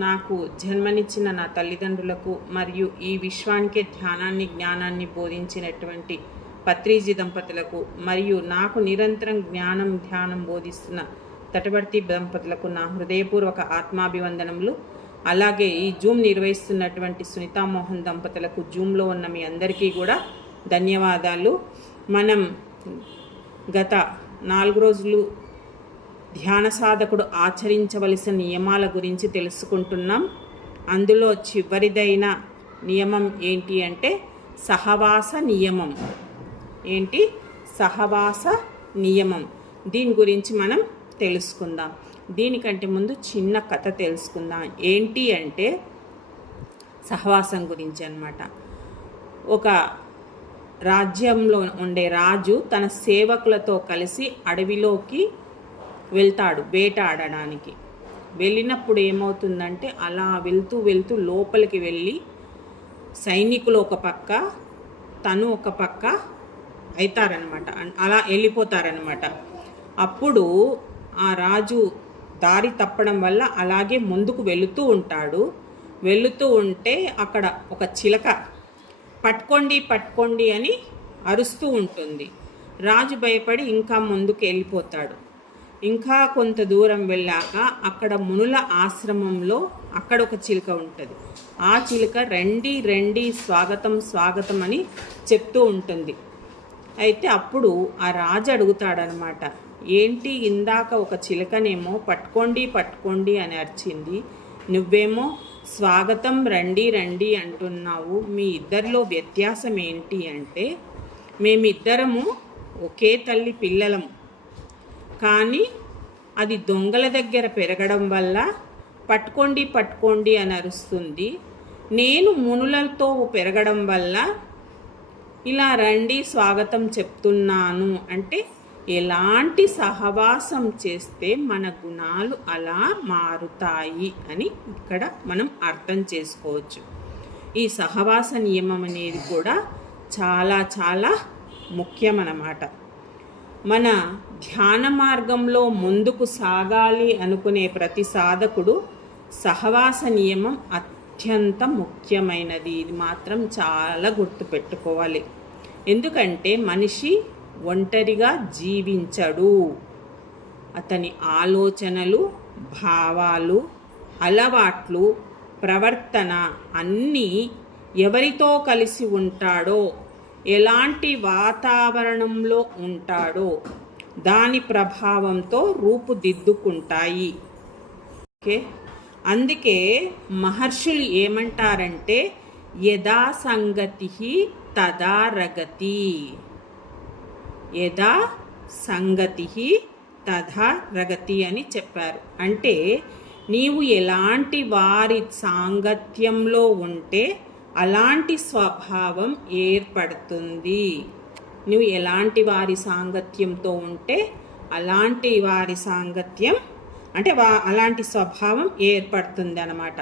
నాకు జన్మనిచ్చిన నా తల్లిదండ్రులకు మరియు ఈ విశ్వానికే ధ్యానాన్ని జ్ఞానాన్ని బోధించినటువంటి పత్రిజీ దంపతులకు మరియు నాకు నిరంతరం ధ్యానం బోధిస్తున్న తటవర్తి దంపతులకు నా హృదయపూర్వక ఆత్మాభివందనములు. అలాగే ఈ జూమ్ నిర్వహిస్తున్నటువంటి సునీతామోహన్ దంపతులకు జూమ్లో ఉన్న మీ అందరికీ కూడా ధన్యవాదాలు. మనం గత 4 రోజులు ధ్యాన సాధకుడు ఆచరించవలసిన నియమాల గురించి తెలుసుకుంటున్నాం. అందులో చివరిదైన నియమం ఏంటి అంటే సహవాస నియమం. ఏంటి సహవాస నియమం? దీని గురించి మనం తెలుసుకుందాం. దీనికంటే ముందు చిన్న కథ తెలుసుకుందాం. ఏంటి అంటే సహవాసం గురించి అన్నమాట. ఒక రాజ్యంలో ఉండే రాజు తన సేవకులతో కలిసి అడవిలోకి వెళ్తాడు వేటాడడానికి. వెళ్ళినప్పుడు ఏమవుతుందంటే అలా వెళ్తూ లోపలికి వెళ్ళి సైనికులు ఒక పక్క తను ఒక పక్క అవుతారనమాట, అలా వెళ్ళిపోతారనమాట. అప్పుడు ఆ రాజు దారి తప్పడం వల్ల అలాగే ముందుకు వెళుతూ ఉంటాడు. వెళుతూ ఉంటే అక్కడ ఒక చిలక పట్టుకోండి అని అరుస్తూ ఉంటుంది. రాజు భయపడి ఇంకా ముందుకు వెళ్ళిపోతాడు. ఇంకా కొంత దూరం వెళ్ళాక అక్కడ మునుల ఆశ్రమంలో అక్కడ ఒక చిలుక ఉంటుంది. ఆ చిలుక రండి స్వాగతం అని చెప్తూ ఉంటుంది. అయితే అప్పుడు ఆ రాజు అడుగుతాడనమాట, ఏంటి ఇందాక ఒక చిలుకనేమో పట్టుకోండి అని అరిచింది, నువ్వేమో స్వాగతం రండి అంటున్నావు, మీ ఇద్దరిలో వ్యత్యాసం ఏంటి అంటే మేమిద్దరము ఒకే తల్లి పిల్లలము, కానీ అది దొంగల దగ్గర పెరగడం వల్ల పట్టుకోండి అని అరుస్తుంది. నేను మునులతో పెరగడం వల్ల ఇలా రండి స్వాగతం చెప్తున్నాను. అంటే ఎలాంటి సహవాసం చేస్తే మన గుణాలు అలా మారుతాయి అని ఇక్కడ మనం అర్థం చేసుకోవచ్చు. ఈ సహవాస నియమం అనేది కూడా చాలా ముఖ్యమన్నమాట. మన ధ్యాన మార్గంలో ముందుకు సాగాలి అనుకునే ప్రతి సాధకుడు సహవాస నియమం అత్యంత ముఖ్యమైనది. ఇది మాత్రం చాలా గుర్తుపెట్టుకోవాలి. ఎందుకంటే మనిషి ఒంటరిగా జీవించడు. అతని ఆలోచనలు, భావాలు, అలవాట్లు, ప్రవర్తన అన్నీ ఎవరితో కలిసి ఉంటాడో, ఎలాంటి వాతావరణంలో ఉంటాడో దాని ప్రభావంతో రూపుదిద్దుకుంటాయి. ఓకే, అందుకే మహర్షులు ఏమంటారంటే యదా సంగతి తదా రగతి, యదా సంగతి తదా రగతి అని చెప్పారు. అంటే నీవు ఎలాంటి వారి సాంగత్యంలో ఉంటే అలాంటి స్వభావం ఏర్పడుతుంది. నువ్వు ఎలాంటి వారి సాంగత్యంతో ఉంటే అలాంటి వారి సాంగత్యం అంటే అలాంటి స్వభావం ఏర్పడుతుంది అన్నమాట.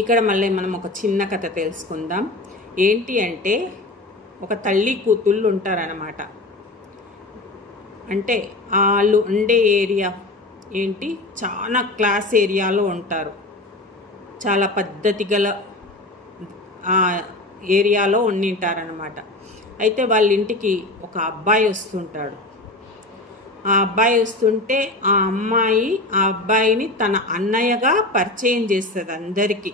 ఇక్కడ మళ్ళీ మనం ఒక చిన్న కథ తెలుసుకుందాం. ఏంటి అంటే ఒక తల్లి కూతుళ్ళు ఉంటారన్నమాట. అంటే వాళ్ళు ఉండే ఏరియా ఏంటి, చాలా క్లాస్ ఏరియాలో ఉంటారు. చాలా పద్ధతి గల ఏరియాలో ఉండింటారనమాట. అయితే వాళ్ళ ఇంటికి ఒక అబ్బాయి వస్తుంటాడు. ఆ అబ్బాయి వస్తుంటే ఆ అమ్మాయి ఆ అబ్బాయిని తన అన్నయ్యగా పరిచయం చేస్తుంది అందరికీ.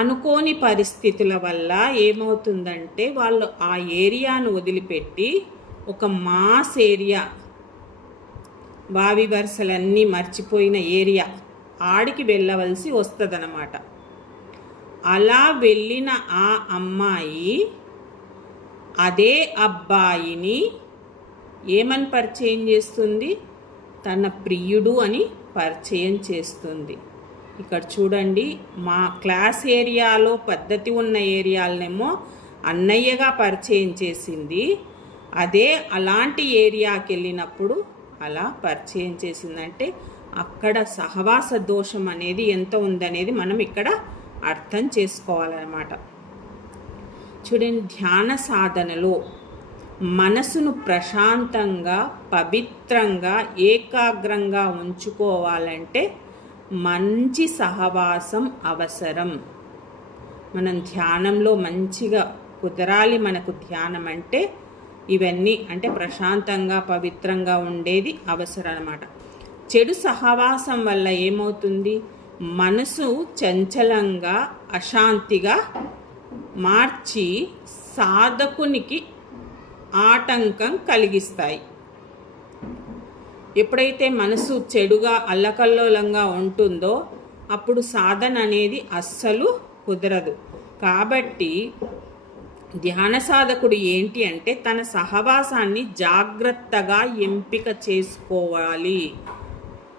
అనుకోని పరిస్థితుల వల్ల ఏమవుతుందంటే వాళ్ళు ఆ ఏరియాను వదిలిపెట్టి ఒక మాస్ ఏరియా, బావి వరుసలన్నీ మర్చిపోయిన ఏరియా ఆడికి వెళ్ళవలసి వస్తుందన్నమాట. అలా వెళ్ళిన ఆ అమ్మాయి అదే అబ్బాయిని ఏమని పరిచయం చేస్తుంది, తన ప్రియుడు అని పరిచయం చేస్తుంది. ఇక్కడ చూడండి, మా క్లాస్ ఏరియాలో పద్ధతి ఉన్న ఏరియాలనేమో అన్నయ్యగా పరిచయం చేసింది. అదే అలాంటి ఏరియాకి వెళ్ళినప్పుడు అలా పరిచయం చేసిందంటే అక్కడ సహవాస దోషం అనేది ఎంత ఉందనేది మనం ఇక్కడ అర్థం చేసుకోవాలన్నమాట. చూడండి, ధ్యాన సాధనలో మనసును ప్రశాంతంగా, పవిత్రంగా, ఏకాగ్రంగా ఉంచుకోవాలంటే మంచి సహవాసం అవసరం. మనం ధ్యానంలో మంచిగా కుదరాలి. మనకు ధ్యానం అంటే ఇవన్నీ అంటే ప్రశాంతంగా పవిత్రంగా ఉండేది అవసరం అన్నమాట. చెడు సహవాసం వల్ల ఏమవుతుంది? మనసు చంచలంగా అశాంతిగా మార్చి సాధకునికి ఆటంకం కలిగిస్తాయి. ఎప్పుడైతే మనసు చెడుగా అల్లకల్లోలంగా ఉంటుందో అప్పుడు సాధన అనేది అస్సలు కుదరదు. కాబట్టి ధ్యాన సాధకుడు ఏంటి అంటే తన సహవాసాన్ని జాగ్రత్తగా ఎంపిక చేసుకోవాలి.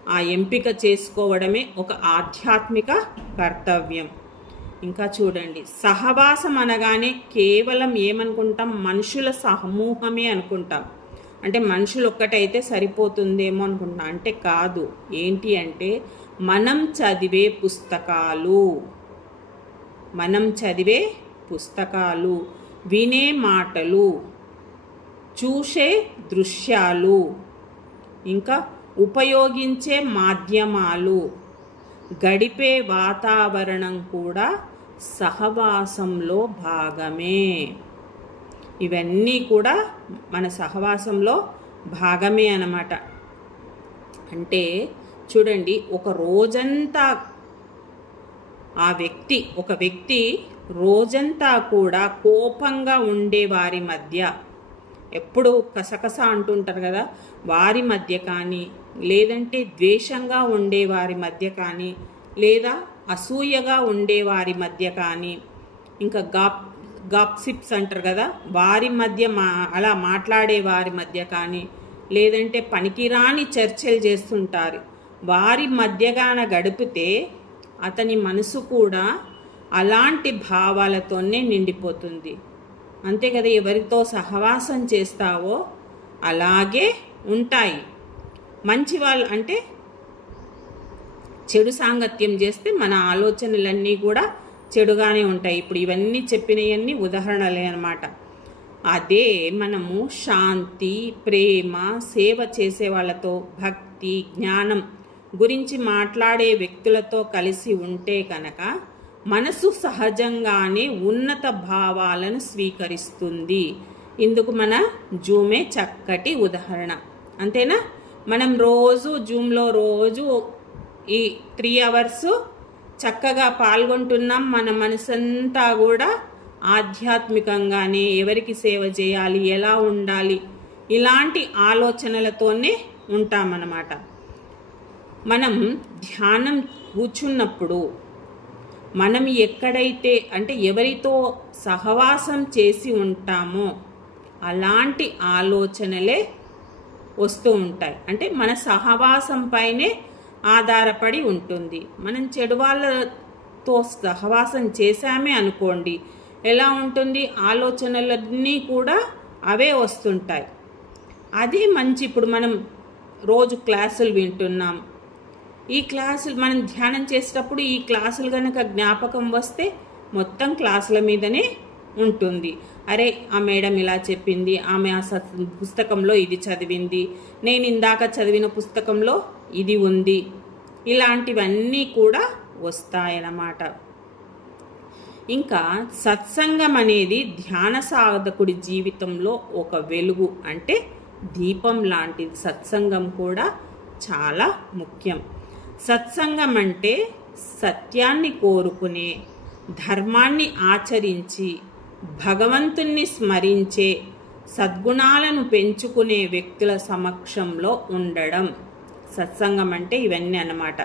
ఆ ఎంపిక చేసుకోవడమే ఒక ఆధ్యాత్మిక కర్తవ్యం. ఇంకా చూడండి, సహవాసం అనగానే కేవలం ఏమనుకుంటాం? మనుషుల సమూహమే అనుకుంటాం. అంటే మనుషులు ఒక్కటైతే సరిపోతుందేమో అనుకుంటున్నాం. అంటే కాదు. ఏంటి అంటే మనం చదివే పుస్తకాలు, వినే మాటలు, చూసే దృశ్యాలు, ఇంకా ఉపయోగించే మాధ్యమాలు, గడిపే వాతావరణం కూడా సహవాసంలో భాగమే. ఇవన్నీ కూడా మన సహవాసంలో భాగమే అన్నమాట. అంటే చూడండి, ఒక రోజంతా ఒక వ్యక్తి రోజంతా కూడా కోపంగా ఉండే వారి మధ్య ఎప్పుడు కసకస అంటుంటారు కదా, వారి మధ్య కానీ, లేదంటే ద్వేషంగా ఉండే వారి మధ్య కానీ, లేదా అసూయగా ఉండే వారి మధ్య కానీ, ఇంకా గాప్సిప్స్ అంటారు కదా, వారి మధ్య అలా మాట్లాడే వారి మధ్య కానీ, లేదంటే పనికిరాని చర్చలు చేస్తుంటారు వారి మధ్యగాన గడిపితే అతని మనసు కూడా అలాంటి భావాలతోనే నిండిపోతుంది. అంతే కదా, ఎవరితో సహవాసం చేస్తావో అలాగే ఉంటాయి. మంచి వాళ్ళు అంటే చెడు సాంగత్యం చేస్తే మన ఆలోచనలన్నీ కూడా చెడుగానే ఉంటాయి. ఇప్పుడు ఇవన్నీ చెప్పినవన్నీ ఉదాహరణలే అన్నమాట. అదే మనము శాంతి, ప్రేమ, సేవ చేసే వాళ్ళతో, భక్తి, జ్ఞానం గురించి మాట్లాడే వ్యక్తులతో కలిసి ఉంటే కనుక మనసు సహజంగానే ఉన్నత భావాలను స్వీకరిస్తుంది. ఇందుకు మన జూమే చక్కటి ఉదాహరణ. అంతేనా? మనం రోజు జూమ్లో ఈ 3 hours చక్కగా పాల్గొంటున్నాం. మన మనసంతా కూడా ఆధ్యాత్మికంగానే ఎవరికి సేవ చేయాలి, ఎలా ఉండాలి, ఇలాంటి ఆలోచనలతోనే ఉంటామన్నమాట. మనం ధ్యానం కూర్చున్నప్పుడు మనం ఎక్కడైతే అంటే ఎవరితో సహవాసం చేసి ఉంటామో అలాంటి ఆలోచనలే వస్తూ ఉంటాయి. అంటే మన సహవాసం పైనే ఆధారపడి ఉంటుంది. మనం చెడు వాళ్ళతో సహవాసం చేశామే అనుకోండి, ఎలా ఉంటుంది? ఆలోచనలన్నీ కూడా అవే వస్తుంటాయి. అదే మంచి. ఇప్పుడు మనం రోజు క్లాసులు వింటున్నాం. ఈ క్లాసులు మనం ధ్యానం చేసేటప్పుడు ఈ క్లాసులు కనుక జ్ఞాపకం వస్తే మొత్తం క్లాసుల మీదనే ఉంటుంది. అరే, ఆ మేడం ఇలా చెప్పింది, ఆమె ఆ పుస్తకంలో ఇది చదివింది, నేను ఇందాక చదివిన పుస్తకంలో ఇది ఉంది, ఇలాంటివన్నీ కూడా వస్తాయన్నమాట. ఇంకా సత్సంగం అనేది ధ్యాన సాధకుడి జీవితంలో ఒక వెలుగు, అంటే దీపం లాంటిది. సత్సంగం కూడా చాలా ముఖ్యం. సత్సంగం అంటే సత్యాన్ని కోరుకునే, ధర్మాన్ని ఆచరించి, భగవంతుణ్ణి స్మరించే, సద్గుణాలను పెంచుకునే వ్యక్తుల సమక్షంలో ఉండడం. సత్సంగం అంటే ఇవన్నీ అన్నమాట.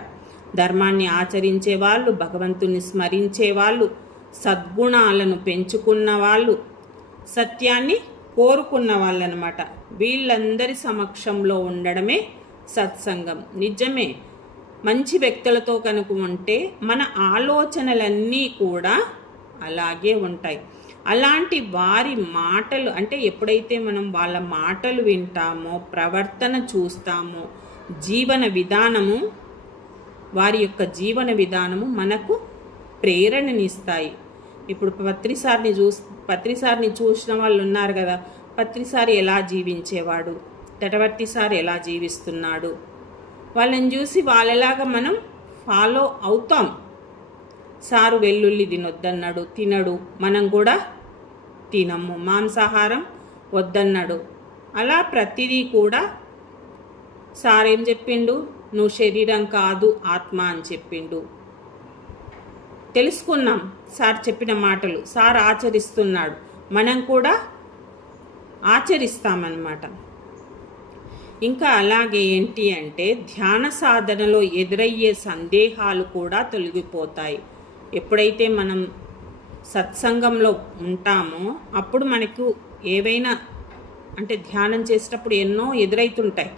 ధర్మాన్ని ఆచరించే వాళ్ళు, భగవంతుని స్మరించే వాళ్ళు, సద్గుణాలను పెంచుకున్న వాళ్ళు, సత్యాన్ని కోరుకున్న వాళ్ళు అన్నమాట. వీళ్ళందరి సమక్షంలో ఉండడమే సత్సంగం. నిజమే, మంచి వ్యక్తులతో కనుక ఉంటే మన ఆలోచనలన్నీ కూడా అలాగే ఉంటాయి. అలాంటి వారి మాటలు అంటే ఎప్పుడైతే మనం వాళ్ళ మాటలు వింటామో, ప్రవర్తన చూస్తామో, వారి యొక్క జీవన విధానము మనకు ప్రేరణనిస్తాయి. ఇప్పుడు పత్రిసారిని చూసిన వాళ్ళు ఉన్నారు కదా, పత్రిసారి ఎలా జీవించేవాడు, తటవర్తి సార్ ఎలా జీవిస్తున్నాడు, వాళ్ళని చూసి వాళ్ళలాగా మనం ఫాలో అవుతాం. సారు వెల్లుల్లి తినొద్దన్నాడు, తినడు, మనం కూడా తినము. మాంసాహారం వద్దన్నాడు. అలా ప్రతిదీ కూడా సార్ ఏం చెప్పిండు, నువ్వు శరీరం కాదు ఆత్మ అని చెప్పిండు. తెలుసుకున్నాం సార్ చెప్పిన మాటలు, సార్ ఆచరిస్తున్నాడు, మనం కూడా ఆచరిస్తామన్నమాట. ఇంకా అలాగే ఏంటి అంటే ధ్యాన సాధనలో ఎదురయ్యే సందేహాలు కూడా తొలగిపోతాయి. ఎప్పుడైతే మనం సత్సంగంలో ఉంటామో అప్పుడు మనకు ఏవైనా అంటే ధ్యానం చేసేటప్పుడు ఎన్నో ఎదురవుతుంటాయి,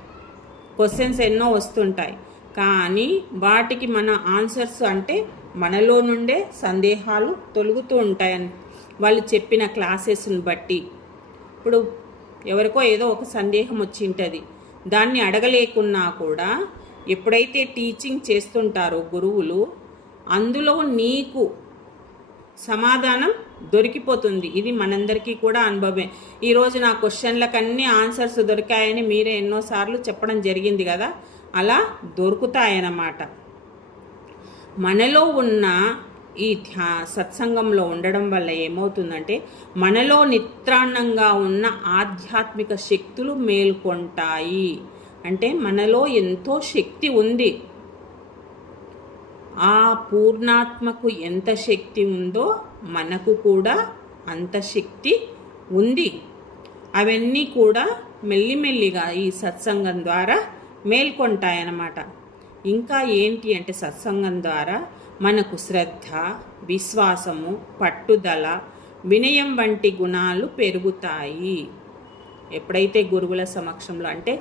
క్వశ్చన్స్ ఎన్నో వస్తుంటాయి. కానీ వాటికి మన ఆన్సర్స్ అంటే మనలో నుండే సందేహాలు తొలుగుతూ ఉంటాయని వాళ్ళు చెప్పిన క్లాసెస్ని బట్టి. ఇప్పుడు ఎవరికో ఏదో ఒక సందేహం వచ్చి ఉంటుంది, దాన్ని అడగలేకున్నా కూడా ఎప్పుడైతే టీచింగ్ చేస్తుంటారో గురువులు, అందులో నీకు సమాధానం దొరికిపోతుంది. ఇది మనందరికీ కూడా అనుభవమే. ఈరోజు నా క్వశ్చన్లకు అన్ని ఆన్సర్స్ దొరికాయని మీరే ఎన్నోసార్లు చెప్పడం జరిగింది కదా, అలా దొరుకుతాయన్నమాట. మనలో ఉన్న ఈ సత్సంగంలో ఉండడం వల్ల ఏమవుతుందంటే మనలో నిత్రాన్నంగా ఉన్న ఆధ్యాత్మిక శక్తులు మేల్కొంటాయి. అంటే మనలో ఎంతో శక్తి ఉంది. ఆ పూర్ణాత్మకు ఎంత శక్తి ఉందో మనకు కూడా అంత శక్తి ఉంది. అవన్నీ కూడా మెల్లిమెల్లిగా ఈ సత్సంగం ద్వారా మేల్కొంటాయన్నమాట. ఇంకా ఏంటి అంటే సత్సంగం ద్వారా మనకు శ్రద్ధ, విశ్వాసము, పట్టుదల, వినయం వంటి గుణాలు పెరుగుతాయి. ఎప్పుడైతే గురువుల సమక్షంలో అంటే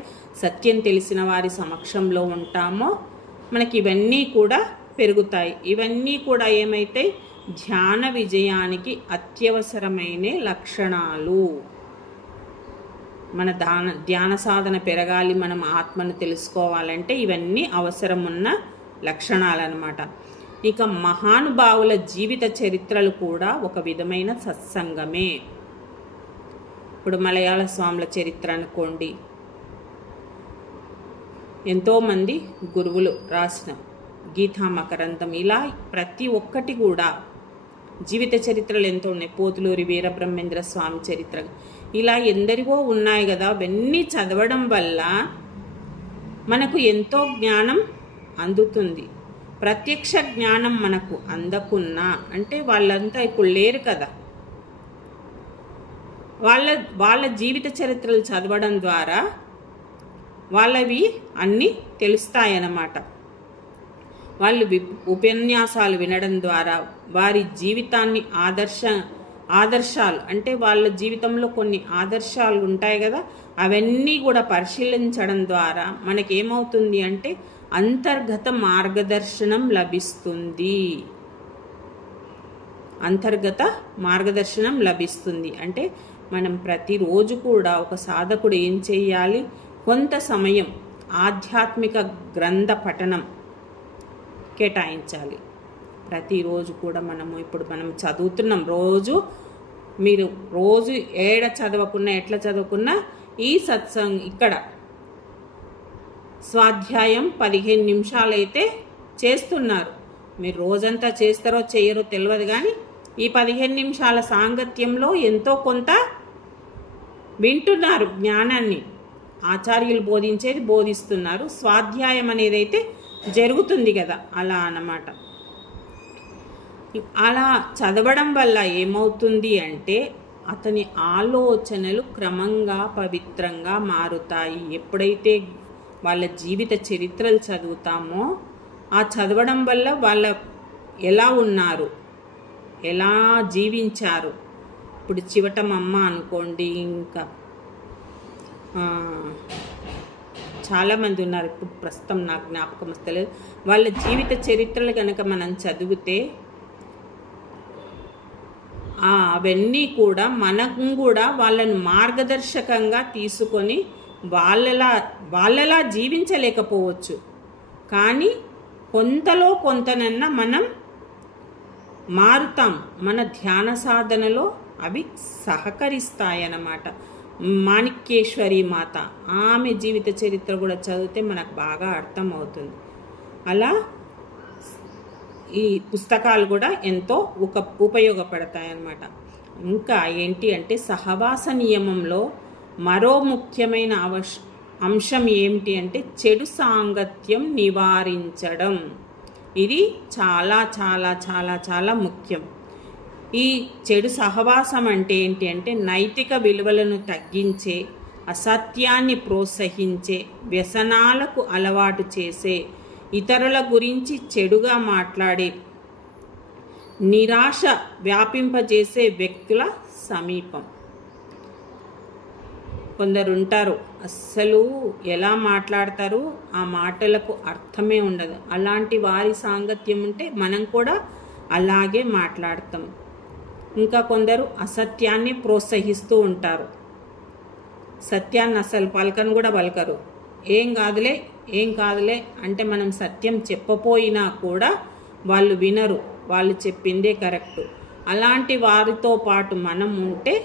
సత్యం తెలిసిన వారి సమక్షంలో ఉంటామో మనకి ఇవన్నీ కూడా పెరుగుతాయి. ఇవన్నీ కూడా ఏమైతే ధ్యాన విజయానికి అత్యవసరమైన లక్షణాలు. మన ధ్యాన సాధన పెరగాలి, మనం ఆత్మను తెలుసుకోవాలంటే ఇవన్నీ అవసరం ఉన్న లక్షణాలన్నమాట. ఇక మహానుభావుల జీవిత చరిత్రలు కూడా ఒక విధమైన సత్సంగమే. ఇప్పుడు మలయాళ స్వాముల చరిత్ర అనుకోండి, ఎంతోమంది గురువులు రాసిన గీతా మకరందం, ఇలా ప్రతి ఒక్కటి కూడా జీవిత చరిత్రలు ఎంతో ఉన్నాయి. పోతులూరి వీరబ్రహ్మేంద్ర స్వామి చరిత్ర, ఇలా ఎందరివో ఉన్నాయి కదా. అవన్నీ చదవడం వల్ల మనకు ఎంతో జ్ఞానం అందుతుంది. ప్రత్యక్ష జ్ఞానం మనకు అందకున్నా అంటే వాళ్ళంతా ఇప్పుడు లేరు కదా, వాళ్ళ జీవిత చరిత్రలు చదవడం ద్వారా వాళ్ళవి అన్నీ తెలుస్తాయన్నమాట. వాళ్ళు ఉపన్యాసాలు వినడం ద్వారా వారి జీవితాన్ని ఆదర్శాలు అంటే వాళ్ళ జీవితంలో కొన్ని ఆదర్శాలు ఉంటాయి కదా, అవన్నీ కూడా పరిశీలించడం ద్వారా మనకేమవుతుంది అంటే అంతర్గత మార్గదర్శనం లభిస్తుంది. అంతర్గత మార్గదర్శనం లభిస్తుంది అంటే మనం ప్రతిరోజు కూడా ఒక సాధకుడు ఏం చేయాలి, కొంత సమయం ఆధ్యాత్మిక గ్రంథ పఠనం కేటాయించాలి. ప్రతిరోజు కూడా ఇప్పుడు మనం చదువుతున్నాం, మీరు రోజు ఎట్లా చదవకున్నా ఈ ఇక్కడ స్వాధ్యాయం 15 నిమిషాలైతే చేస్తున్నారు. మీరు రోజంతా చేస్తారో చేయరో తెలియదు, కానీ ఈ 15 నిమిషాల సాంగత్యంలో ఎంతో కొంత వింటున్నారు జ్ఞానాన్ని. ఆచార్యులు బోధించేది బోధిస్తున్నారు, స్వాధ్యాయం అనేది అయితే జరుగుతుంది కదా, అలా అన్నమాట. అలా చదవడం వల్ల ఏమవుతుంది అంటే అతని ఆలోచనలు క్రమంగా పవిత్రంగా మారుతాయి. ఎప్పుడైతే వాళ్ళ జీవిత చరిత్రలు చదువుతామో ఆ చదవడం వల్ల వాళ్ళ ఎలా ఉన్నారు, ఎలా జీవించారు. ఇప్పుడు చివటమమ్మ అనుకోండి, ఇంకా చాలామంది ఉన్నారు, ఇప్పుడు ప్రస్తుతం నాకు జ్ఞాపకం వస్తలేదు. వాళ్ళ జీవిత చరిత్రలు కనుక మనం చదివితే అవన్నీ కూడా మనం కూడా వాళ్ళను మార్గదర్శకంగా తీసుకొని వాళ్ళలా జీవించలేకపోవచ్చు, కానీ కొంతలో కొంతనన్నా మనం మారుతాం. మన ధ్యాన సాధనలో అవి సహకరిస్తాయన్నమాట. మాణిక్యేశ్వరి మాత, ఆమె జీవిత చరిత్ర కూడా చదివితే మనకు బాగా అర్థమవుతుంది. అలా ఈ పుస్తకాలు కూడా ఎంతో ఉపయోగపడతాయి అన్నమాట. ఇంకా ఏంటి అంటే సహవాస నియమంలో మరో ముఖ్యమైన అంశం ఏమిటి అంటే చెడు సాంగత్యం నివారించడం. ఇది చాలా చాలా చాలా చాలా ముఖ్యం. ఈ చెడు సహవాసం అంటే ఏంటి అంటే నైతిక విలువలను తగ్గించే, అసత్యాన్ని ప్రోత్సహించే, వ్యసనాలకు అలవాటు చేసే, ఇతరుల గురించి చెడుగా మాట్లాడే, నిరాశ వ్యాపింపజేసే వ్యక్తుల సమీపం. కొందరు ఉంటారు అస్సలు ఎలా మాట్లాడతారు, ఆ మాటలకు అర్థమే ఉండదు. అలాంటి వారి సాంగత్యం ఉంటే మనం కూడా అలాగే మాట్లాడతాం. ఇంకా కొందరు అసత్యాన్ని ప్రోత్సహిస్తూ ఉంటారు. సత్యాన్ని అసలు పలకను కూడా పలకరు. ఏం కాదులే అంటే మనం సత్యం చెప్పపోయినా కూడా వాళ్ళు వినరు, వాళ్ళు చెప్పిందే కరెక్ట్. అలాంటి వారితో పాటు మనం ఉంటే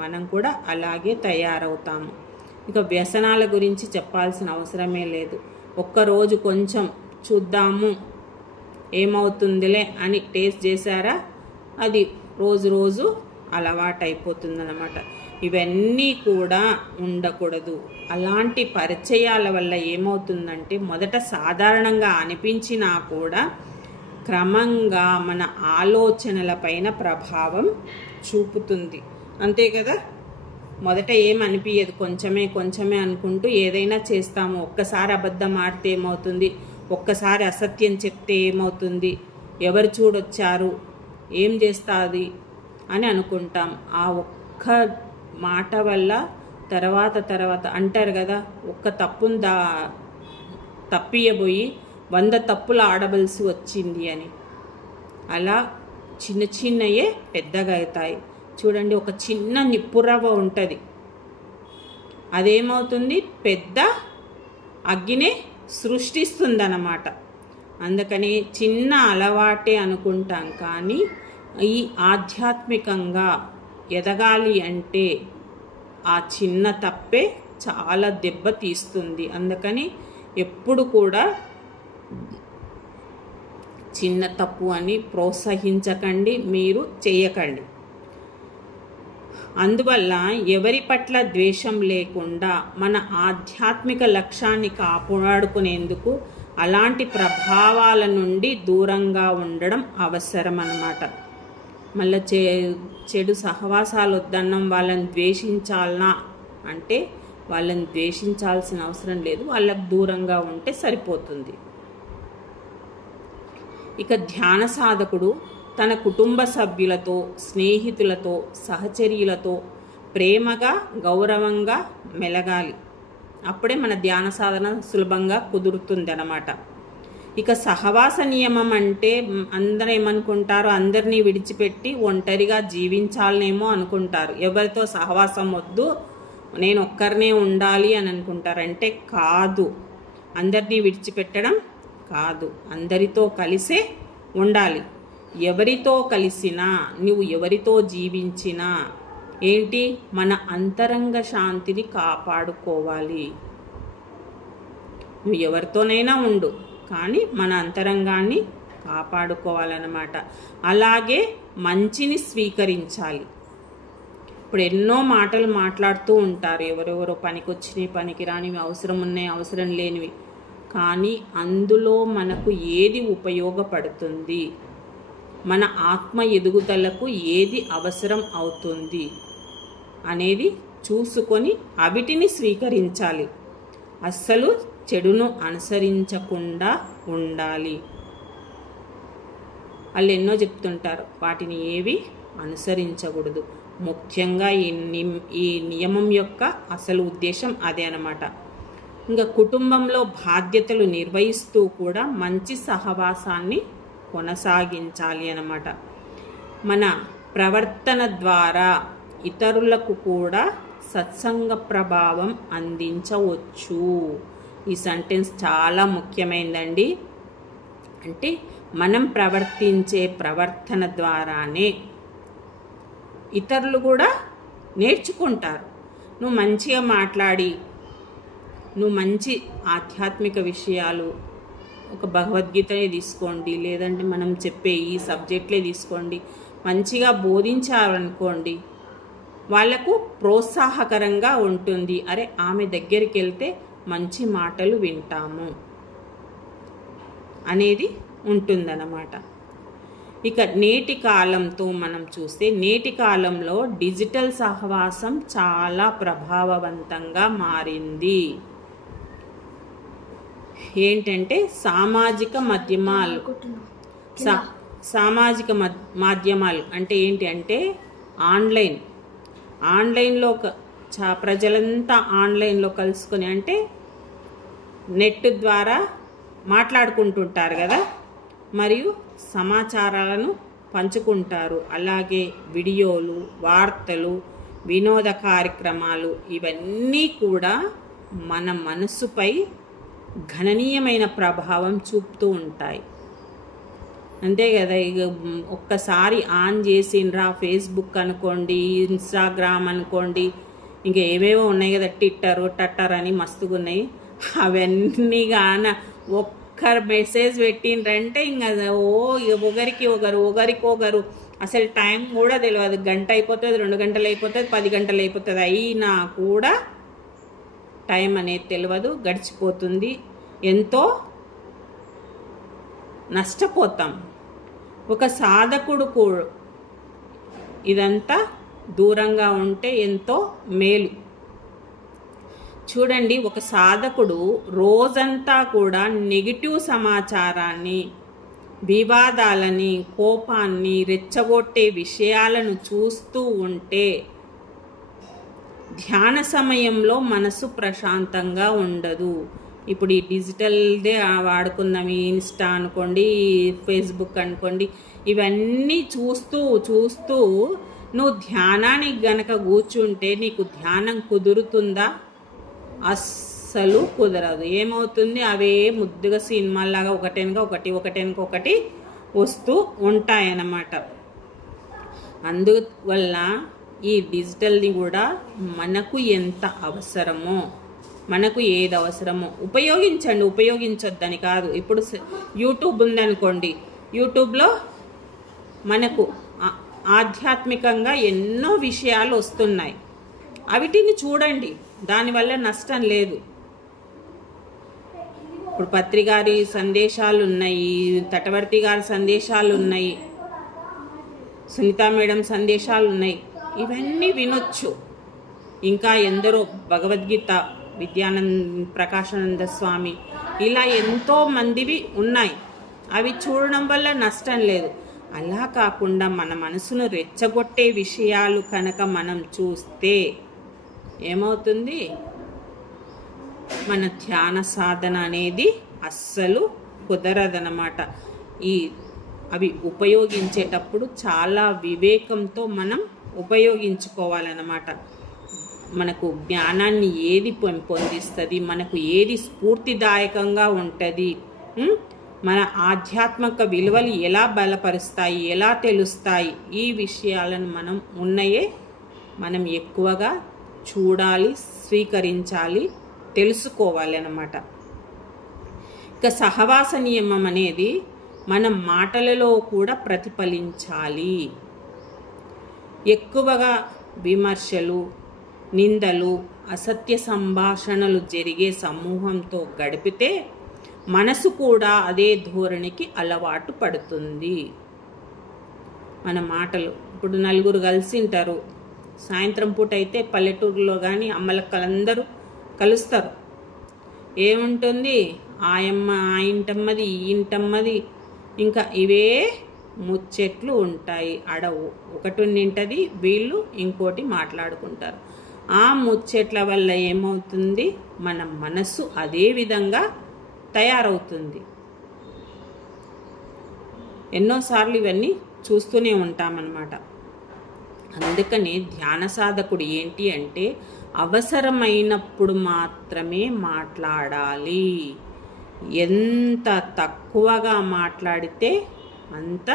మనం కూడా అలాగే తయారవుతాము. ఇక వ్యసనాల గురించి చెప్పాల్సిన అవసరమే లేదు. ఒక్కరోజు కొంచెం చూద్దాము ఏమవుతుందిలే అని టేస్ట్ చేశారా, అది రోజు అలవాటైపోతుందన్నమాట. ఇవన్నీ కూడా ఉండకూడదు. అలాంటి పరిచయాల వల్ల ఏమవుతుందంటే మొదట సాధారణంగా అనిపించినా కూడా క్రమంగా మన ఆలోచనలపైన ప్రభావం చూపుతుంది. అంతే కదా, మొదట ఏమనిపించదు, కొంచెమే అనుకుంటూ ఏదైనా చేస్తాము. ఒక్కసారి అబద్ధం ఆడితే ఏమవుతుంది, ఒక్కసారి అసత్యం చెప్తే ఏమవుతుంది, ఎవరు చూడొచ్చారు, ఏం చేస్తుంది అని అనుకుంటాం. ఆ ఒక్క మాట వల్ల తర్వాత అంటారు కదా, ఒక్క తప్పును తప్పియబోయి 100 తప్పులు ఆడవలసి వచ్చింది అని. అలా చిన్నయే పెద్దగా అవుతాయి. చూడండి, ఒక చిన్న నిప్పురవ్వ ఉంటుంది, అదేమవుతుంది, పెద్ద అగ్గినే సృష్టిస్తుందన్నమాట. అందుకని చిన్న అలవాటే అనుకుంటాం, కానీ ఈ ఆధ్యాత్మికంగా ఎదగాలి అంటే ఆ చిన్న తప్పే చాలా దెబ్బ తీస్తుంది. అందుకని ఎప్పుడు కూడా చిన్న తప్పు అని ప్రోత్సహించకండి, మీరు చేయకండి. అందువల్ల ఎవరి పట్ల ద్వేషం లేకుండా మన ఆధ్యాత్మిక లక్ష్యాన్ని కాపాడుకునేందుకు అలాంటి ప్రభావాల నుండి దూరంగా ఉండడం అవసరం అన్నమాట. మళ్ళీ చెడు సహవాసాలు వద్దన్నం వాళ్ళని ద్వేషించాలనా అంటే వాళ్ళని ద్వేషించాల్సిన అవసరం లేదు, వాళ్ళకు దూరంగా ఉంటే సరిపోతుంది. ఇక ధ్యాన సాధకుడు తన కుటుంబ సభ్యులతో, స్నేహితులతో, సహచర్యులతో ప్రేమగా, గౌరవంగా మెలగాలి. అప్పుడే మన ధ్యాన సాధన సులభంగా కుదురుతుంది అన్నమాట. ఇక సహవాస నియమం అంటే అందరూ ఏమనుకుంటారు, అందరినీ విడిచిపెట్టి ఒంటరిగా జీవించాలనేమో అనుకుంటారు. ఎవరితో సహవాసం వద్దు, నేను ఒక్కరినే ఉండాలి అని అనుకుంటారంటే కాదు. అందరినీ విడిచిపెట్టడం కాదు, అందరితో కలిసే ఉండాలి. ఎవరితో కలిసినా, నువ్వు ఎవరితో జీవించినా ఏంటి, మన అంతరంగ శాంతిని కాపాడుకోవాలి. నువ్వు ఎవరితోనైనా ఉండు, కానీ మన అంతరంగాన్ని కాపాడుకోవాలన్నమాట. అలాగే మంచిని స్వీకరించాలి. ఇప్పుడు ఎన్నో మాటలు మాట్లాడుతూ ఉంటారు, ఎవరెవరో పనికొచ్చినవి, పనికి రానివి, అవసరం ఉన్నాయి, అవసరం లేనివి. కానీ అందులో మనకు ఏది ఉపయోగపడుతుంది, మన ఆత్మ ఎదుగుదలకు ఏది అవసరం అవుతుంది అనేది చూసుకొని అవిటిని స్వీకరించాలి. అస్సలు చెడును అనుసరించకుండా ఉండాలి. వాళ్ళు ఎన్నో చెప్తుంటారు, వాటిని ఏవి అనుసరించకూడదు. ముఖ్యంగా ఈ నియమం యొక్క అసలు ఉద్దేశం అదే అన్నమాట. ఇంకా కుటుంబంలో బాధ్యతలు నిర్వహిస్తూ కూడా మంచి సహవాసాన్ని కొనసాగించాలి అన్నమాట. మన ప్రవర్తన ద్వారా ఇతరులకు కూడా సత్సంగ ప్రభావం అందించవచ్చు. ఈ సెంటెన్స్ చాలా ముఖ్యమైనదండి. అంటే మనం ప్రవర్తించే ప్రవర్తన ద్వారానే ఇతరులు కూడా నేర్చుకుంటారు. నువ్వు మంచిగా మాట్లాడి, నువ్వు మంచి ఆధ్యాత్మిక విషయాలు ఒక భగవద్గీతనే తీసుకోండి, లేదంటే మనం చెప్పే ఈ సబ్జెక్ట్లే తీసుకోండి, మంచిగా బోధించారనుకోండి, వాళ్లకు ప్రోత్సాహకరంగా ఉంటుంది. అరే ఆమె దగ్గరికి వెళ్తే మంచి మాటలు వింటాము అనేది ఉంటుందన్నమాట. ఇక నేటి కాలంతో మనం చూస్తే, నేటి కాలంలో డిజిటల్ సహవాసం చాలా ప్రభావవంతంగా మారింది. ఏంటంటే సామాజిక మాధ్యమాలు అంటే ఏంటి అంటే ఆన్లైన్లో ప్రజలంతా ఆన్లైన్లో కలుసుకొని, అంటే నెట్ ద్వారా మాట్లాడుకుంటుంటారు కదా, మరియు సమాచారాలను పంచుకుంటారు. అలాగే వీడియోలు, వార్తలు, వినోద కార్యక్రమాలు ఇవన్నీ కూడా మన మనసుపై గణనీయమైన ప్రభావం చూపుతూ ఉంటాయి. అంతే కదా, ఇక ఒక్కసారి ఆన్ చేసిండ్రా ఫేస్బుక్ అనుకోండి, ఇన్స్టాగ్రామ్ అనుకోండి, ఇంకా ఏవేవో ఉన్నాయి కదా, టట్టర్ అని మస్తుగా ఉన్నాయి, అవన్నీ గాన ఒక్కరు మెసేజ్ పెట్టిండ్రంటే ఇంకా ఒకరికి అసలు టైం కూడా తెలియదు. గంట అయిపోతుంది, 2 గంటలు అయిపోతుంది, 10 గంటలు అయిపోతుంది, అయినా కూడా టైం అనేది తెలియదు, గడిచిపోతుంది. ఎంతో నష్టపోతాం. ఒక సాధకుడు కూడా ఇదంతా దూరంగా ఉంటే ఎంతో మేలు. చూడండి, ఒక సాధకుడు రోజంతా కూడా నెగిటివ్ సమాచారాన్ని, వివాదాలని, కోపాన్ని, రెచ్చగొట్టే విషయాలను చూస్తూ ఉంటే ధ్యాన సమయంలో మనసు ప్రశాంతంగా ఉండదు. ఇప్పుడు ఈ డిజిటల్దే వాడుకుందాం, ఈ ఇన్స్టా అనుకోండి, ఫేస్బుక్ అనుకోండి, ఇవన్నీ చూస్తూ నువ్వు ధ్యానానికి గనక కూర్చుంటే నీకు ధ్యానం కుదురుతుందా? అస్సలు కుదరదు. ఏమవుతుంది, అవే ముద్దుగా సినిమాలాగా ఒకటెనక ఒకటి వస్తూ ఉంటాయన్నమాట. అందువల్ల ఈ డిజిటల్ని కూడా మనకు ఎంత అవసరమో, మనకు ఏది అవసరమో ఉపయోగించొద్దని కాదు. ఇప్పుడు యూట్యూబ్ ఉందనుకోండి, యూట్యూబ్లో మనకు ఆధ్యాత్మికంగా ఎన్నో విషయాలు వస్తున్నాయి, అవిటిని చూడండి, దానివల్ల నష్టం లేదు. ఇప్పుడు పత్రి గారి సందేశాలు ఉన్నాయి, తటవర్తి గారి సందేశాలు ఉన్నాయి, సునీతా మేడం సందేశాలు ఉన్నాయి, ఇవన్నీ వినొచ్చు. ఇంకా ఎందరో భగవద్గీత, ప్రకాశానంద స్వామి, ఇలా ఎంతో మందివి ఉన్నాయి, అవి చూడడం వల్ల నష్టం లేదు. అలా కాకుండా మన మనసును రెచ్చగొట్టే విషయాలు కనుక మనం చూస్తే ఏమవుతుంది, మన ధ్యాన సాధన అనేది అస్సలు కుదరదనమాట. అవి ఉపయోగించేటప్పుడు చాలా వివేకంతో మనం ఉపయోగించుకోవాలన్నమాట. మనకు జ్ఞానాన్ని ఏది పెంపొందిస్తుంది, మనకు ఏది స్ఫూర్తిదాయకంగా ఉంటుంది, మన ఆధ్యాత్మిక విలువలు ఎలా బలపరుస్తాయి, ఎలా తెలుస్తాయి, ఈ విషయాలను మనం ఎక్కువగా చూడాలి, స్వీకరించాలి, తెలుసుకోవాలి అన్నమాట. ఇక సహవాస నియమం అనేది మన మాటలలో కూడా ప్రతిఫలించాలి. ఎక్కువగా విమర్శలు, నిందలు, అసత్య సంభాషణలు జరిగే సమూహంతో గడిపితే మనసు కూడా అదే ధోరణికి అలవాటు పడుతుంది. మన మాటలు, ఇప్పుడు నలుగురు కలిసి ఉంటారు, సాయంత్రం పూట అయితే పల్లెటూరులో కానీ అమ్మలక్కలందరూ కలుస్తారు, ఏముంటుంది, ఆయమ్మ ఆ ఇంటమ్మది, ఈ ఇంటమ్మది, ఇంకా ఇవే ముచ్చట్లు ఉంటాయి. ఒకటి ఉంటుంది, వీళ్ళు ఇంకోటి మాట్లాడుకుంటారు. ఆ ముచ్చట్ల వల్ల ఏమవుతుంది, మన మనస్సు అదే విధంగా తయారవుతుంది. ఎన్నోసార్లు ఇవన్నీ చూస్తూనే ఉంటామన్నమాట. అందుకని ధ్యాన సాధకుడు ఏంటి అంటే అవసరమైనప్పుడు మాత్రమే మాట్లాడాలి. ఎంత తక్కువగా మాట్లాడితే అంత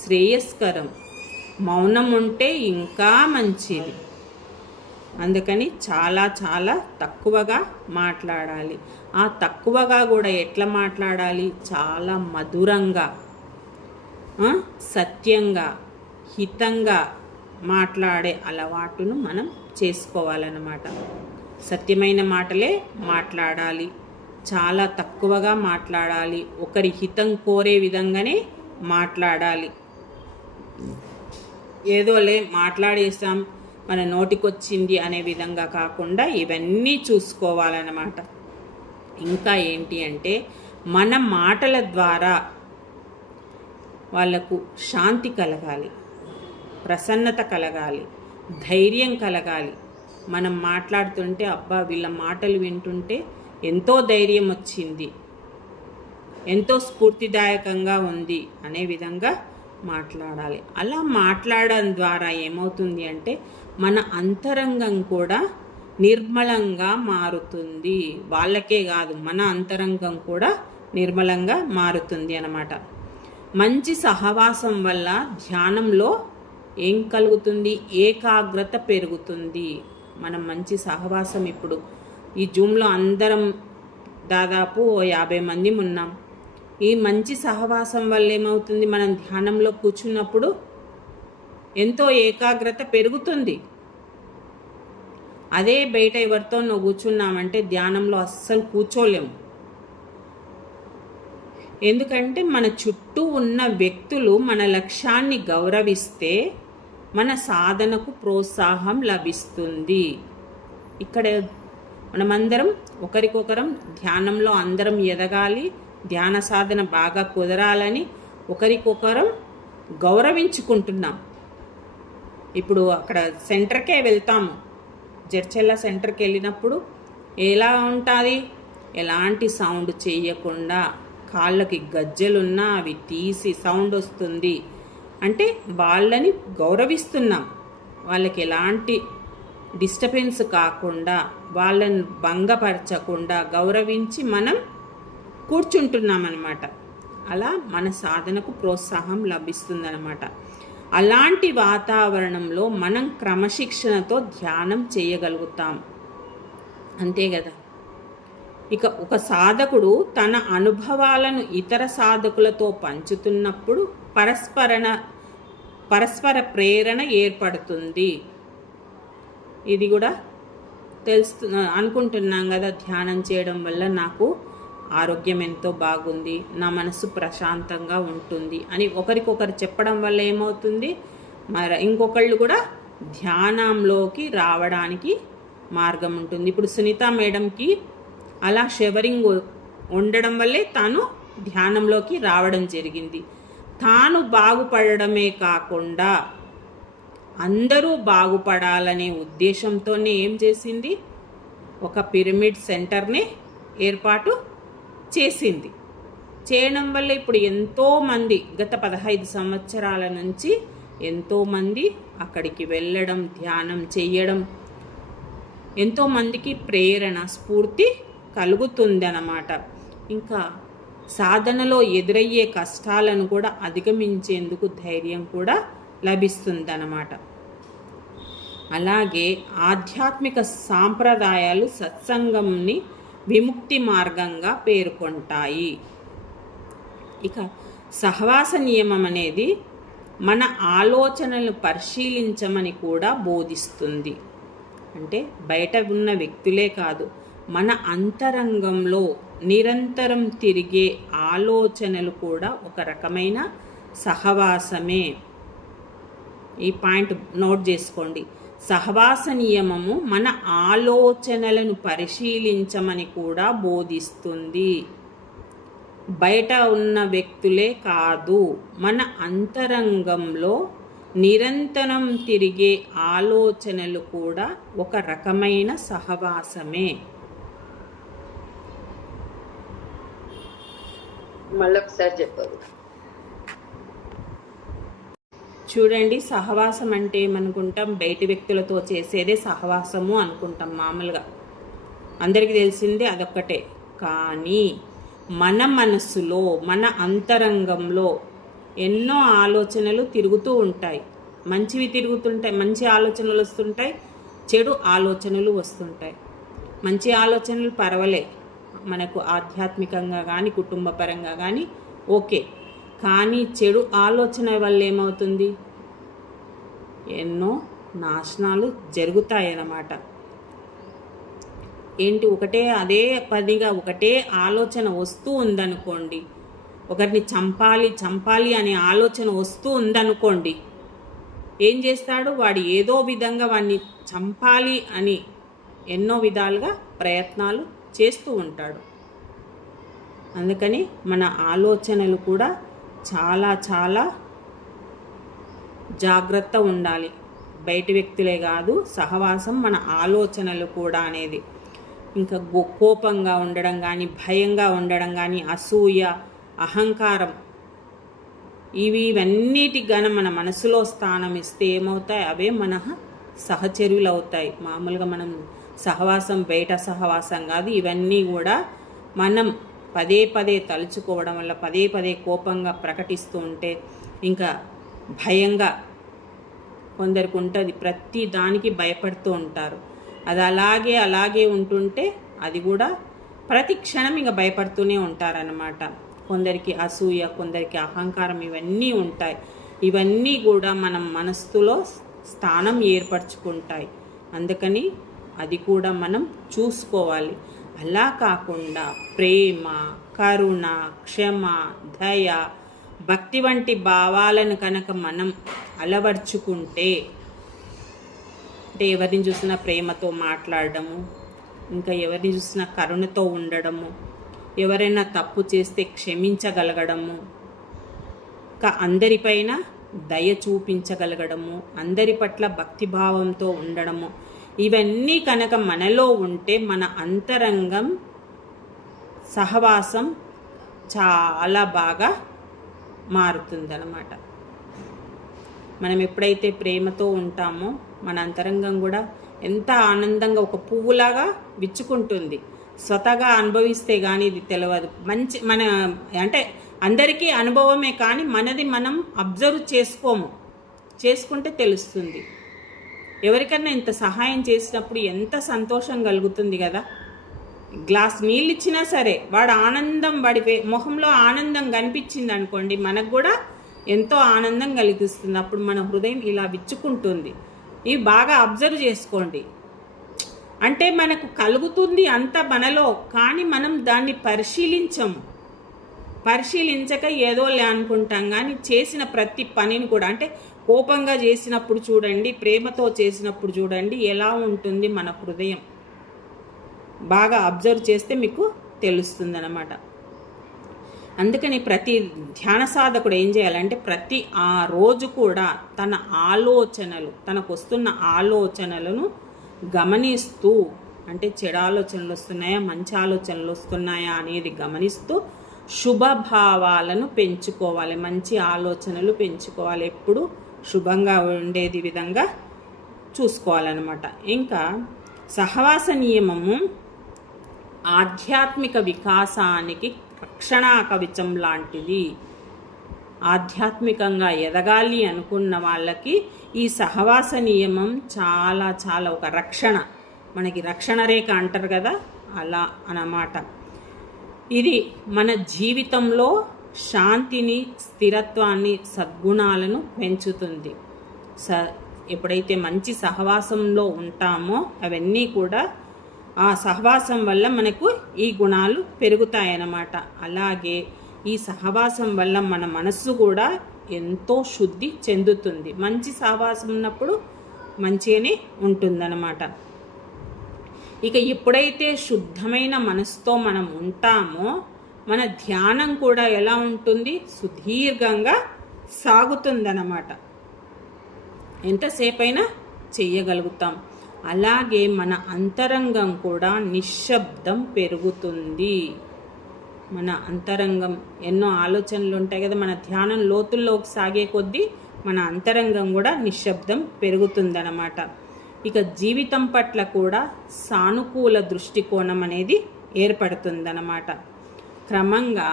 శ్రేయస్కరం. మౌనం ఉంటే ఇంకా మంచిది. అందుకని చాలా చాలా తక్కువగా మాట్లాడాలి. ఆ తక్కువగా కూడా ఎట్లా మాట్లాడాలి, చాలా మధురంగా, సత్యంగా, హితంగా మాట్లాడే అలవాటును మనం చేసుకోవాలన్నమాట. సత్యమైన మాటలే మాట్లాడాలి, చాలా తక్కువగా మాట్లాడాలి, ఒకరి హితం కోరే విధంగానే మాట్లాడాలి. ఏదోలే మాట్లాడేసాం మన నోటికొచ్చింది అనే విధంగా కాకుండా ఇవన్నీ చూసుకోవాలన్నమాట. ఇంకా ఏంటి అంటే మన మాటల ద్వారా వాళ్ళకు శాంతి కలగాలి, ప్రసన్నత కలగాలి, ధైర్యం కలగాలి. మనం మాట్లాడుతుంటే అబ్బా వీళ్ళ మాటలు వింటుంటే ఎంతో ధైర్యం వచ్చింది, ఎంతో స్ఫూర్తిదాయకంగా ఉంది అనే విధంగా మాట్లాడాలి. అలా మాట్లాడడం ద్వారా ఏమవుతుంది అంటే మన అంతరంగం కూడా నిర్మలంగా మారుతుంది. వాళ్ళకే కాదు, మన అంతరంగం కూడా నిర్మలంగా మారుతుంది అన్నమాట. మంచి సహవాసం వల్ల ధ్యానంలో ఏం కలుగుతుంది, ఏకాగ్రత పెరుగుతుంది. మనం మంచి సహవాసం, ఇప్పుడు ఈ జూమ్లో అందరం దాదాపు 50 మంది ఉన్నాం. ఈ మంచి సహవాసం వల్ల ఏమవుతుంది, మనం ధ్యానంలో కూర్చున్నప్పుడు ఎంతో ఏకాగ్రత పెరుగుతుంది. అదే బయట ఎవరితో నువ్వు కూర్చున్నామంటే ధ్యానంలో అస్సలు కూర్చోలేము. ఎందుకంటే మన చుట్టూ ఉన్న వ్యక్తులు మన లక్ష్యాన్ని గౌరవిస్తే మన సాధనకు ప్రోత్సాహం లభిస్తుంది. ఇక్కడ మనమందరం ఒకరికొకరం ధ్యానంలో అందరం ఎదగాలి, ధ్యాన సాధన బాగా కుదరాలని ఒకరికొకరం గౌరవించుకుంటున్నాం. ఇప్పుడు అక్కడ సెంటర్కే వెళ్తాము, జడ్చెల్ల సెంటర్కి వెళ్ళినప్పుడు ఎలా ఉంటుంది, ఎలాంటి సౌండ్ చేయకుండా కాళ్ళకి గజ్జెలున్నా అవి తీసి సౌండ్ వస్తుంది అంటే వాళ్ళని గౌరవిస్తున్నాం. వాళ్ళకి ఎలాంటి డిస్టర్బెన్స్ కాకుండా, వాళ్ళని భంగపరచకుండా గౌరవించి మనం కూర్చుంటున్నాం అన్నమాట. అలా మన సాధనకు ప్రోత్సాహం లభిస్తుందన్నమాట. అలాంటి వాతావరణంలో మనం క్రమశిక్షణతో ధ్యానం చేయగలుగుతాం. అంతే కదా. ఇక ఒక సాధకుడు తన అనుభవాలను ఇతర సాధకులతో పంచుతున్నప్పుడు పరస్పర ప్రేరణ ఏర్పడుతుంది. ఇది కూడా అనుకుంటున్నాం కదా, ధ్యానం చేయడం వల్ల నాకు ఆరోగ్యం ఎంతో బాగుంది, నా మనసు ప్రశాంతంగా ఉంటుంది అని ఒకరికొకరు చెప్పడం వల్ల ఏమవుతుంది, మరి ఇంకొకళ్ళు కూడా ధ్యానంలోకి రావడానికి మార్గం ఉంటుంది. ఇప్పుడు సునీత మేడంకి అలా షవరింగ్ ఉండడం వల్లే తాను ధ్యానంలోకి రావడం జరిగింది. తాను బాగుపడమే కాకుండా అందరూ బాగుపడాలనే ఉద్దేశంతోనే ఏం చేసింది, ఒక పిరమిడ్ సెంటర్ని ఏర్పాటు చేసింది. చేయడం వల్ల ఇప్పుడు ఎంతోమంది గత 15 సంవత్సరాల నుంచి ఎంతోమంది అక్కడికి వెళ్ళడం, ధ్యానం చేయడం, ఎంతోమందికి ప్రేరణ, స్ఫూర్తి కలుగుతుందన్నమాట. ఇంకా సాధనలో ఎదురయ్యే కష్టాలను కూడా అధిగమించేందుకు ధైర్యం కూడా లభిస్తుందన్నమాట. అలాగే ఆధ్యాత్మిక సాంప్రదాయాలు సత్సంగంని విముక్తి మార్గంగా పేర్కొంటాయి. ఇక సహవాస నియమం అనేది మన ఆలోచనలను పరిశీలించమని కూడా బోధిస్తుంది. అంటే బయట ఉన్న వ్యక్తులే కాదు, మన అంతరంగంలో నిరంతరం తిరిగే ఆలోచనలు కూడా ఒక రకమైన సహవాసమే. ఈ పాయింట్ నోట్ చేసుకోండి. సహవాస నియమము మన ఆలోచనలను పరిశీలించమని కూడా బోధిస్తుంది. బయట ఉన్న వ్యక్తులే కాదు, మన అంతరంగంలో నిరంతరం తిరిగే ఆలోచనలు కూడా ఒక రకమైన సహవాసమే. మళ్ళొకసారి చెప్పారు. చూడండి, సహవాసం అంటే ఏమనుకుంటాం, బయటి వ్యక్తులతో చేసేదే సహవాసము అనుకుంటాం మామూలుగా, అందరికీ తెలిసిందే అదొక్కటే. కానీ మన మనసులో, మన అంతరంగంలో ఎన్నో ఆలోచనలు తిరుగుతూ ఉంటాయి. మంచివి తిరుగుతుంటాయి, మంచి ఆలోచనలు వస్తుంటాయి, చెడు ఆలోచనలు వస్తుంటాయి. మంచి ఆలోచనలు పర్వాలే, మనకు ఆధ్యాత్మికంగా కానీ కుటుంబ పరంగా కానీ ఓకే. కానీ చెడు ఆలోచన వల్ల ఏమవుతుంది, ఎన్నో నాశనాలు జరుగుతాయన్నమాట. ఏంటి, అదే పనిగా ఒకటే ఆలోచన వస్తూ ఉందనుకోండి, ఒకరిని చంపాలి అనే ఆలోచన వస్తూ ఉందనుకోండి, ఏం చేస్తాడు వాడు, ఏదో విధంగా వాడిని చంపాలి అని ఎన్నో విధాలుగా ప్రయత్నాలు చేస్తూ ఉంటాడు. అందుకని మన ఆలోచనలు కూడా చాలా చాలా జాగ్రత్త ఉండాలి. బయటి వ్యక్తులే కాదు, సహవాసం మన ఆలోచనలు కూడా అనేది. ఇంకా కోపంగా ఉండడం కానీ, భయంగా ఉండడం కానీ, అసూయ, అహంకారం, ఇవన్నిటికి గాన మన మనసులో స్థానం ఇస్తే ఏమవుతాయి, అవే మన సహచరులు అవుతాయి. మామూలుగా మనం సహవాసం బయట సహవాసం కాదు, ఇవన్నీ కూడా మనం పదే పదే తలుచుకోవడం వల్ల, పదే పదే కోపంగా ప్రకటిస్తూ ఉంటే, ఇంకా భయంగా కొందరికి ఉంటుంది, ప్రతి దానికి భయపడుతూ ఉంటారు. అది అలాగే ఉంటుంటే అది కూడా ప్రతి క్షణం ఇంకా భయపడుతూనే ఉంటారన్నమాట. కొందరికి అసూయ, కొందరికి అహంకారం, ఇవన్నీ ఉంటాయి. ఇవన్నీ కూడా మనం మనస్సులో స్థానం ఏర్పరచుకుంటాయి. అందుకని అది కూడా మనం చూసుకోవాలి. అలా కాకుండా ప్రేమ, కరుణ, క్షమ, దయ, భక్తి వంటి భావాలను కనుక మనం అలవర్చుకుంటే, అంటే ఎవరిని చూసినా ప్రేమతో మాట్లాడడము, ఇంకా ఎవరిని చూసినా కరుణతో ఉండడము, ఎవరైనా తప్పు చేస్తే క్షమించగలగడము, ఇంకా అందరిపైన దయ చూపించగలగడము, అందరి పట్ల భక్తిభావంతో ఉండడము, ఇవన్నీ కనుక మనలో ఉంటే మన అంతరంగం సహవాసం చాలా బాగా మారుతుందన్నమాట. మనం ఎప్పుడైతే ప్రేమతో ఉంటామో మన అంతరంగం కూడా ఎంత ఆనందంగా ఒక పువ్వులాగా విచ్చుకుంటుంది. స్వతగా అనుభవిస్తే కానీ ఇది తెలియదు. మన అంటే అందరికీ అనుభవమే, కానీ మనది మనం అబ్జర్వ్ చేసుకుంటే తెలుస్తుంది. ఎవరికన్నా ఇంత సహాయం చేసినప్పుడు ఎంత సంతోషం కలుగుతుంది కదా. గ్లాస్ నీళ్ళు ఇచ్చినా సరే వాడు ఆనందం, వాడి మొహంలో ఆనందం కనిపించింది అనుకోండి, మనకు కూడా ఎంతో ఆనందం కలిగిస్తుంది. అప్పుడు మన హృదయం ఇలా విచ్చుకుంటుంది. ఇవి బాగా అబ్జర్వ్ చేసుకోండి. అంటే మనకు కలుగుతుంది అంత మనలో, కానీ మనం దాన్ని పరిశీలించక ఏదోలే అనుకుంటాం. కానీ చేసిన ప్రతి పనిని కూడా, అంటే కోపంగా చేసినప్పుడు చూడండి, ప్రేమతో చేసినప్పుడు చూడండి ఎలా ఉంటుంది మన హృదయం. బాగా అబ్జర్వ్ చేస్తే మీకు తెలుస్తుంది అన్నమాట. అందుకని ప్రతి ధ్యాన సాధకుడు ఏం చేయాలంటే, ప్రతి ఆ రోజు కూడా తన ఆలోచనలు, తనకు వస్తున్న ఆలోచనలను గమనిస్తూ, అంటే చెడు ఆలోచనలు వస్తున్నాయా, మంచి ఆలోచనలు వస్తున్నాయా అనేది గమనిస్తూ శుభభావాలను పెంచుకోవాలి, మంచి ఆలోచనలు పెంచుకోవాలి, ఎప్పుడు శుభంగా ఉండేది విధంగా చూసుకోవాలన్నమాట. ఇంకా సహవాస నియమము ఆధ్యాత్మిక వికాసానికి రక్షణా కవచం లాంటిది. ఆధ్యాత్మికంగా ఎదగాలి అనుకున్న వాళ్ళకి ఈ సహవాస నియమం చాలా చాలా ఒక రక్షణ, మనకి రక్షణ రేఖ అంటారు కదా, అలా అన్నమాట. ఇది మన జీవితంలో శాంతిని, స్థిరత్వాన్ని, సద్గుణాలను పెంచుతుంది. ఎప్పుడైతే మంచి సహవాసంలో ఉంటామో అవన్నీ కూడా ఆ సహవాసం వల్ల మనకు ఈ గుణాలు పెరుగుతాయన్నమాట. అలాగే ఈ సహవాసం వల్ల మన మనస్సు కూడా ఎంతో శుద్ధి చెందుతుంది. మంచి సహవాసం ఉన్నప్పుడు మంచిగానే ఉంటుందన్నమాట. ఇక ఎప్పుడైతే శుద్ధమైన మనసుతో మనం ఉంటామో మన ధ్యానం కూడా ఎలా ఉంటుంది, సుదీర్ఘంగా సాగుతుందన్నమాట. ఎంతసేపైనా చెయ్యగలుగుతాం. అలాగే మన అంతరంగం కూడా నిశ్శబ్దం పెరుగుతుంది. మన అంతరంగం, ఎన్నో ఆలోచనలు ఉంటాయి కదా, మన ధ్యానం లోతుల్లోకి సాగే కొద్దీ మన అంతరంగం కూడా నిశ్శబ్దం పెరుగుతుందన్నమాట. ఇక జీవితం పట్ల కూడా సానుకూల దృష్టికోణం అనేది ఏర్పడుతుందన్నమాట. క్రమంగా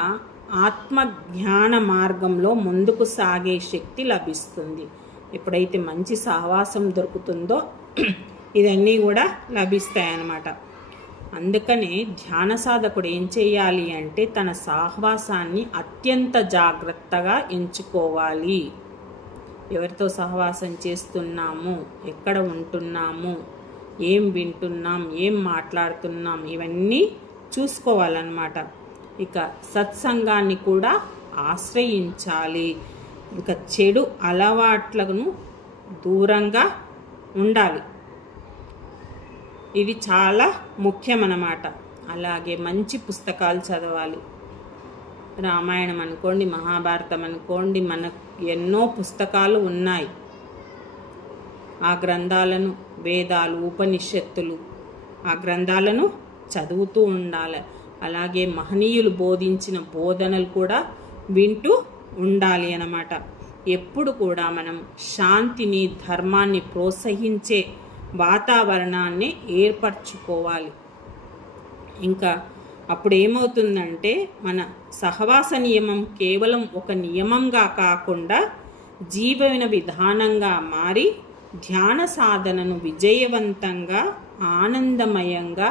ఆత్మజ్ఞాన మార్గంలో ముందుకు సాగే శక్తి లభిస్తుంది. ఎప్పుడైతే మంచి సహవాసం దొరుకుతుందో ఇవన్నీ కూడా లభిస్తాయన్నమాట. అందుకనే ధ్యాన సాధకుడు ఏం చేయాలి అంటే తన సహవాసాన్ని అత్యంత జాగ్రత్తగా ఎంచుకోవాలి. ఎవరితో సహవాసం చేస్తున్నాము, ఎక్కడ ఉంటున్నాము, ఏం వింటున్నాం, ఏం మాట్లాడుతున్నాం, ఇవన్నీ చూసుకోవాలన్నమాట. ఇక సత్సంగాన్ని కూడా ఆశ్రయించాలి. ఇక చెడు అలవాట్లను దూరంగా ఉండాలి. ఇది చాలా ముఖ్యమన్నమాట. అలాగే మంచి పుస్తకాలు చదవాలి. రామాయణం అనుకోండి, మహాభారతం అనుకోండి, మనకు ఎన్నో పుస్తకాలు ఉన్నాయి. ఆ గ్రంథాలను, వేదాలు, ఉపనిషత్తులు, ఆ గ్రంథాలను చదువుతూ ఉండాలి. అలాగే మహనీయులు బోధించిన బోధనలు కూడా వింటూ ఉండాలి అన్నమాట. ఎప్పుడు కూడా మనం శాంతిని, ధర్మాన్ని ప్రోత్సహించే వాతావరణాన్ని ఏర్పరచుకోవాలి. ఇంకా అప్పుడు ఏమవుతుందంటే మన సహవాస నియమం కేవలం ఒక నియమంగా కాకుండా జీవన విధానంగా మారి ధ్యాన సాధనను విజయవంతంగా, ఆనందమయంగా,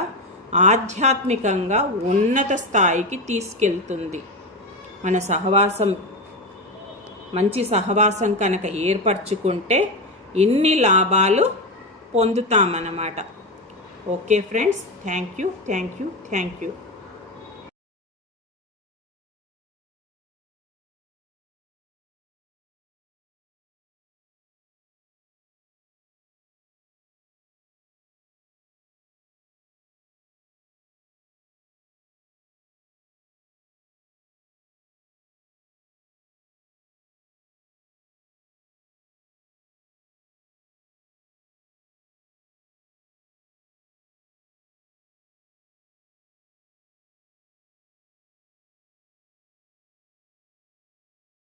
ఆధ్యాత్మికంగా ఉన్నత స్థాయికి తీసుకెళ్తుంది. మన సహవాసం, మంచి సహవాసం కనుక ఏర్పరచుకుంటే ఇన్ని లాభాలు పొందుతామన్నమాట. Okay friends, thank you.